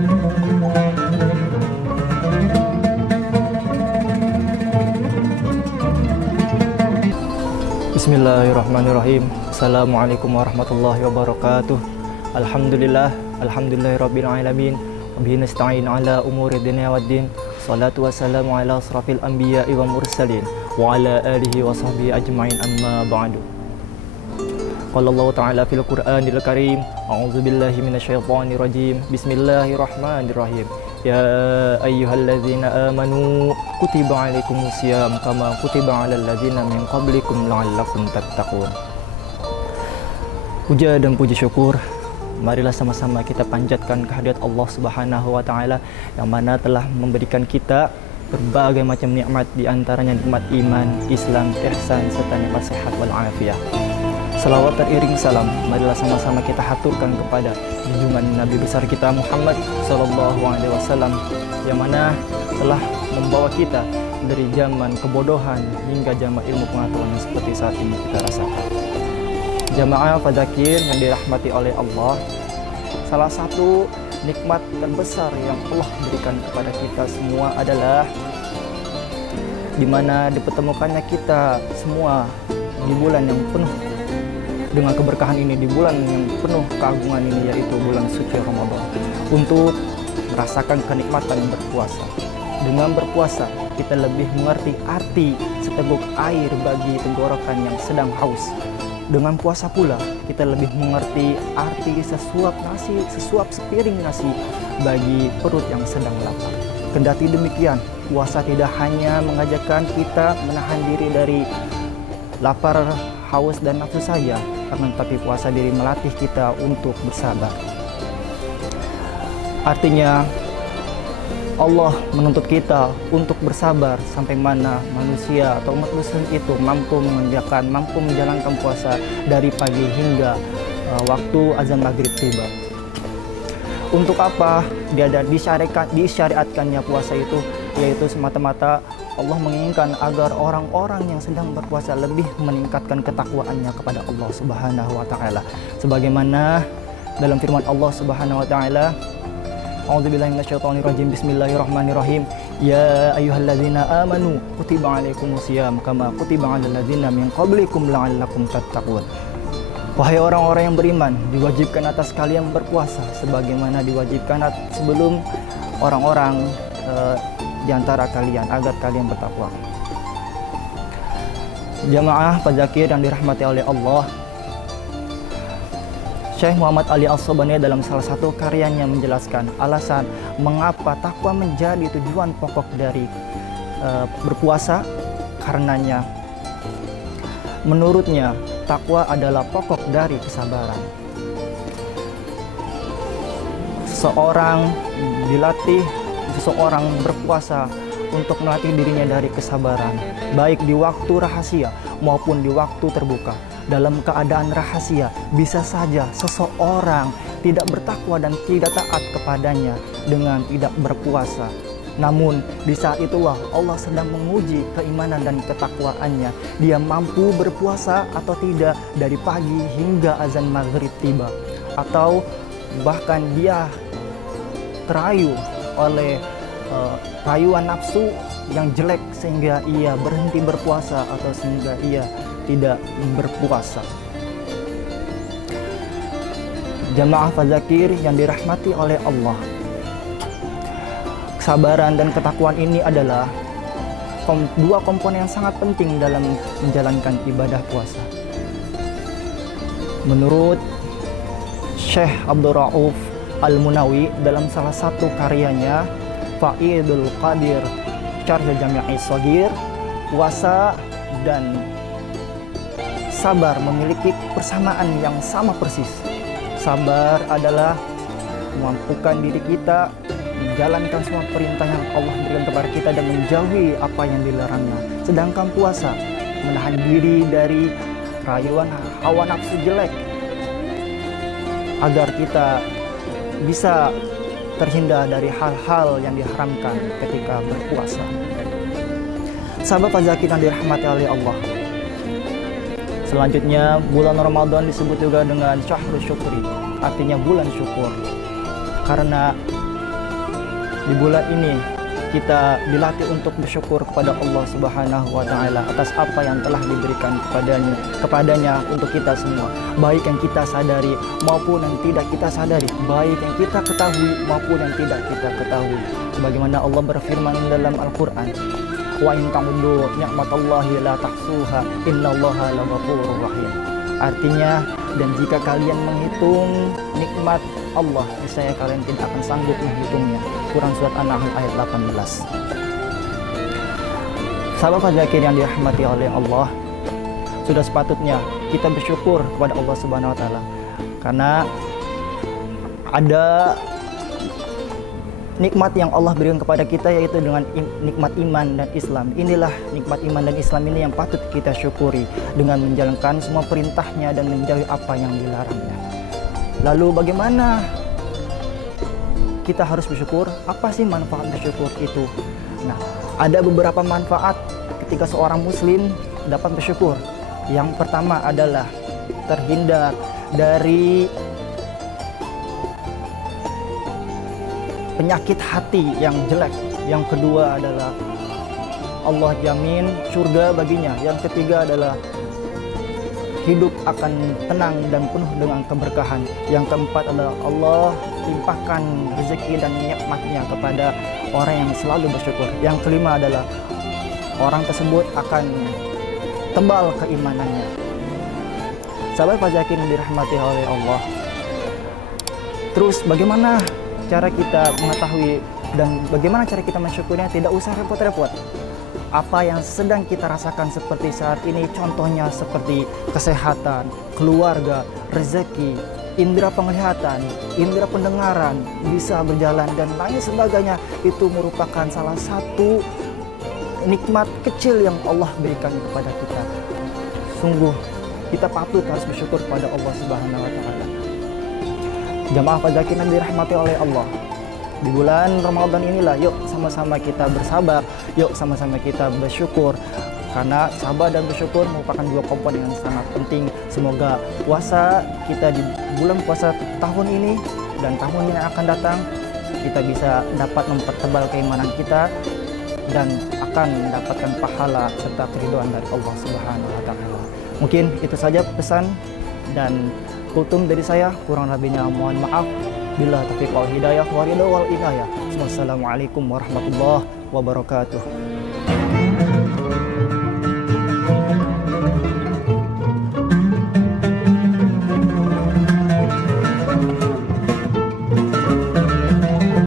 Bismillahirrahmanirrahim. Assalamualaikum warahmatullahi wabarakatuh. Alhamdulillahirabbil alamin. Wabihi nasta'in ala umuri dunya waddin. Salatu wassalamu ala asrafil anbiya'i wa mursalin wa ala alihi wa sahbihi ajma'in, amma ba'du. Qala Allah ta'ala fil Qur'anil Karim, a'udzu billahi minasyaitonir rajim. Bismillahirrahmanirrahim. Ya ayyuhalladzina amanu kutiba alaikumusiyam kama kutiba alal ladzina min qablikum la'allakum tattaqun. Puja dan puji syukur marilah sama-sama kita panjatkan kehadirat Allah Subhanahu wa taala yang mana telah memberikan kita berbagai macam nikmat, di antaranya nikmat iman, Islam, ihsan serta nikmat sehat wal afiyah. Salawat teriring salam marilah sama-sama kita haturkan kepada junjungan Nabi besar kita Muhammad sallallahu alaihi wasallam yang mana telah membawa kita dari zaman kebodohan hingga zaman ilmu pengetahuan yang seperti saat ini kita rasakan. Jamaah fadzakir yang dirahmati oleh Allah, salah satu nikmat terbesar yang Allah berikan kepada kita semua adalah di mana dipertemukannya kita semua di bulan yang penuh dengan keberkahan ini, di bulan yang penuh keagungan ini, yaitu bulan suci Ramadan, untuk merasakan kenikmatan berpuasa. Dengan berpuasa kita lebih mengerti arti seteguk air bagi tenggorokan yang sedang haus. Dengan puasa pula kita lebih mengerti arti sesuap nasi, sesuap sepiring nasi bagi perut yang sedang lapar. Kendati demikian, puasa tidak hanya mengajarkan kita menahan diri dari lapar, haus dan nafsu saja, tapi puasa diri melatih kita untuk bersabar. Artinya Allah menuntut kita untuk bersabar sampai mana manusia atau umat muslim itu mampu menjalankan puasa dari pagi hingga waktu azan maghrib tiba. Untuk apa disyariatkannya puasa itu? Yaitu semata-mata Allah menginginkan agar orang-orang yang sedang berpuasa lebih meningkatkan ketakwaannya kepada Allah Subhanahu wa taala. Sebagaimana dalam firman Allah Subhanahu wa taala, a'udzubillahi minasyaitonir rajim. Bismillahirrahmanirrahim. Ya ayyuhalladzina amanu kutiba alaikumusiyam kama kutiba alal ladzina min qablikum la'allakum tattaqun. Wahai orang-orang yang beriman, diwajibkan atas kalian berpuasa sebagaimana diwajibkan sebelum orang-orang di antara kalian agar kalian bertakwa. Jamaah fadzakir yang dirahmati oleh Allah, Syekh Muhammad Ali As-Sobani dalam salah satu karyanya menjelaskan alasan mengapa takwa menjadi tujuan pokok dari berpuasa. Karenanya menurutnya takwa adalah pokok dari kesabaran. Seseorang berpuasa untuk melatih dirinya dari kesabaran, baik di waktu rahasia maupun di waktu terbuka. Dalam keadaan rahasia, bisa saja seseorang tidak bertakwa dan tidak taat kepadanya dengan tidak berpuasa. Namun di saat itulah Allah sedang menguji keimanan dan ketakwaannya. Dia mampu berpuasa atau tidak dari pagi hingga azan maghrib tiba, atau bahkan dia terayu oleh rayuan nafsu yang jelek sehingga ia berhenti berpuasa atau sehingga ia tidak berpuasa. Jamaah fadzakir yang dirahmati oleh Allah, kesabaran dan ketakwaan ini adalah dua komponen yang sangat penting dalam menjalankan ibadah puasa. Menurut Syekh Abdul Rauf Al-Munawi dalam salah satu karyanya Faidul Qadir Syarh Jami' Shaghir, puasa dan sabar memiliki persamaan yang sama persis. Sabar adalah memampukan diri kita menjalankan semua perintah yang Allah berikan kepada kita dan menjauhi apa yang dilarangnya. Sedangkan puasa menahan diri dari rayuan hawa nafsu jelek agar kita bisa terhindar dari hal-hal yang diharamkan ketika berpuasa. Sahabat fadzakir yang dirahmati oleh Allah, selanjutnya bulan Ramadan disebut juga dengan Syahrul Syukri, artinya bulan syukur. Karena di bulan ini kita dilatih untuk bersyukur kepada Allah Subhanahu wa taala atas apa yang telah diberikan kepadanya untuk kita semua, baik yang kita sadari maupun yang tidak kita sadari, baik yang kita ketahui maupun yang tidak kita ketahui. Sebagaimana Allah berfirman dalam Al-Qur'an, wa in ta'uddu ni'matallahi la tahsuha innallaha laghafurur rahim. Artinya, dan jika kalian menghitung nikmat Allah, niscaya kalian tidak akan sanggup menghitungnya. Quran Surat An-Nahl ayat 18. Sahabat Fadzakir yang dirahmati oleh Allah, sudah sepatutnya kita bersyukur kepada Allah Subhanahu wa taala karena ada nikmat yang Allah berikan kepada kita, yaitu dengan nikmat iman dan Islam. Inilah nikmat iman dan Islam ini yang patut kita syukuri dengan menjalankan semua perintahnya dan menjauhi apa yang dilarangnya. Lalu bagaimana kita harus bersyukur? Apa sih manfaat bersyukur itu? Nah, ada beberapa manfaat ketika seorang muslim dapat bersyukur. Yang pertama adalah terhindar dari penyakit hati yang jelek. Yang kedua adalah Allah jamin surga baginya. Yang ketiga adalah hidup akan tenang dan penuh dengan keberkahan. Yang keempat adalah Allah limpahkan rezeki dan nikmatnya kepada orang yang selalu bersyukur. Yang kelima adalah orang tersebut akan tebal keimanannya. Sahabat Fadzakir dirahmati oleh Allah. Terus bagaimana cara kita mengetahui dan bagaimana cara kita mensyukurnya? Tidak usah repot-repot. Apa yang sedang kita rasakan seperti saat ini, contohnya seperti kesehatan, keluarga, rezeki, indera penglihatan, indera pendengaran bisa berjalan dan lain sebagainya, itu merupakan salah satu nikmat kecil yang Allah berikan kepada kita. Sungguh kita patut harus bersyukur kepada Allah Subhanahu wa taala. Jamaah Fadzakir yang dirahmati oleh Allah, di bulan Ramadan inilah yuk sama-sama kita bersabar, yuk sama-sama kita bersyukur, karena sabar dan bersyukur merupakan dua komponen yang sangat penting. Semoga puasa kita di bulan puasa tahun ini dan tahun yang akan datang, kita bisa dapat mempertebal keimanan kita dan akan mendapatkan pahala serta keridhaan dari Allah Subhanahu wa taala. Mungkin itu saja pesan dan kultum dari saya, kurang lebihnya mohon maaf. Bila taufiq wal hidayah wa ridha wal inayah. Wassalamualaikum warahmatullahi wabarakatuh.